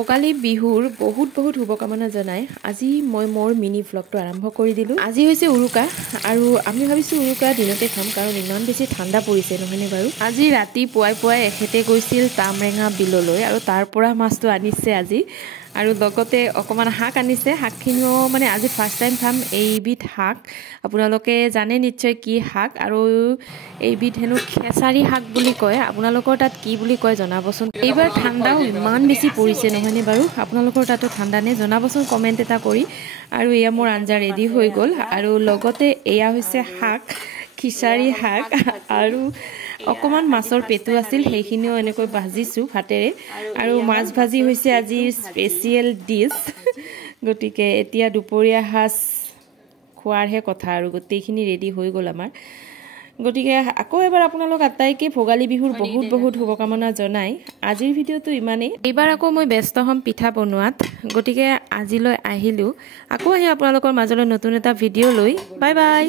ভোগালী বিহুৰ বহুত শুভকামনা জনাই আজি মই মোৰ মিনি ভ্লগটো আৰম্ভ কৰি দিলোঁ। আজি হৈছে উৰুকা আৰু আমি ভাবিছোঁ উৰুকা দিনতে খাম কাৰণ ইমান বেছি ঠাণ্ডা পৰিছে নহয়নে বাৰু। আজি ৰাতি পুৱাই এখেতে গৈছিল তামৰেঙা বিললৈ আৰু তাৰ পৰা মাছটো আনিছে আজি আৰু লগতে অকণমান শাক আনিছে। শাকখিনিও মানে আজি ফাৰ্ষ্ট টাইম খাম। এইবিধ শাক আপোনালোকে জানে নিশ্চয় কি শাক আৰু এইবিধ হেনো খেচাৰী শাক বুলি কয়। আপোনালোকৰ তাত কি বুলি কয় জনাবচোন। এইবাৰ ঠাণ্ডাও ইমান বেছি পৰিছে নহয়নে বাৰু। আপোনালোকৰ তাতো ঠাণ্ডা নে জনাবচোন কমেণ্ট এটা কৰি। আৰু এয়া মোৰ আঞ্জা ৰেডি হৈ গ'ল আৰু লগতে এয়া হৈছে শাক, খিচাৰী শাক আৰু অকণমান মাছৰ পেটু আছিল সেইখিনিও এনেকৈ ভাজিছোঁ ভাতেৰে আৰু মাছ ভাজি হৈছে আজিৰ স্পেচিয়েল ডিছ। গতিকে এতিয়া দুপৰীয়া সাজ খোৱাৰহে কথা আৰু গোটেইখিনি ৰেডি হৈ গ'ল আমাৰ। গতিকে আকৌ এবাৰ আপোনালোক আটাইকে ভোগালী বিহুৰ বহুত শুভকামনা জনাই আজিৰ ভিডিঅ'টো ইমানেই। এইবাৰ আকৌ মই ব্যস্ত হ'ম পিঠা বনোৱাত। গতিকে আজিলৈ আহিলোঁ, আকৌ আহি আপোনালোকৰ মাজলৈ নতুন এটা ভিডিঅ' লৈ। Bye bye.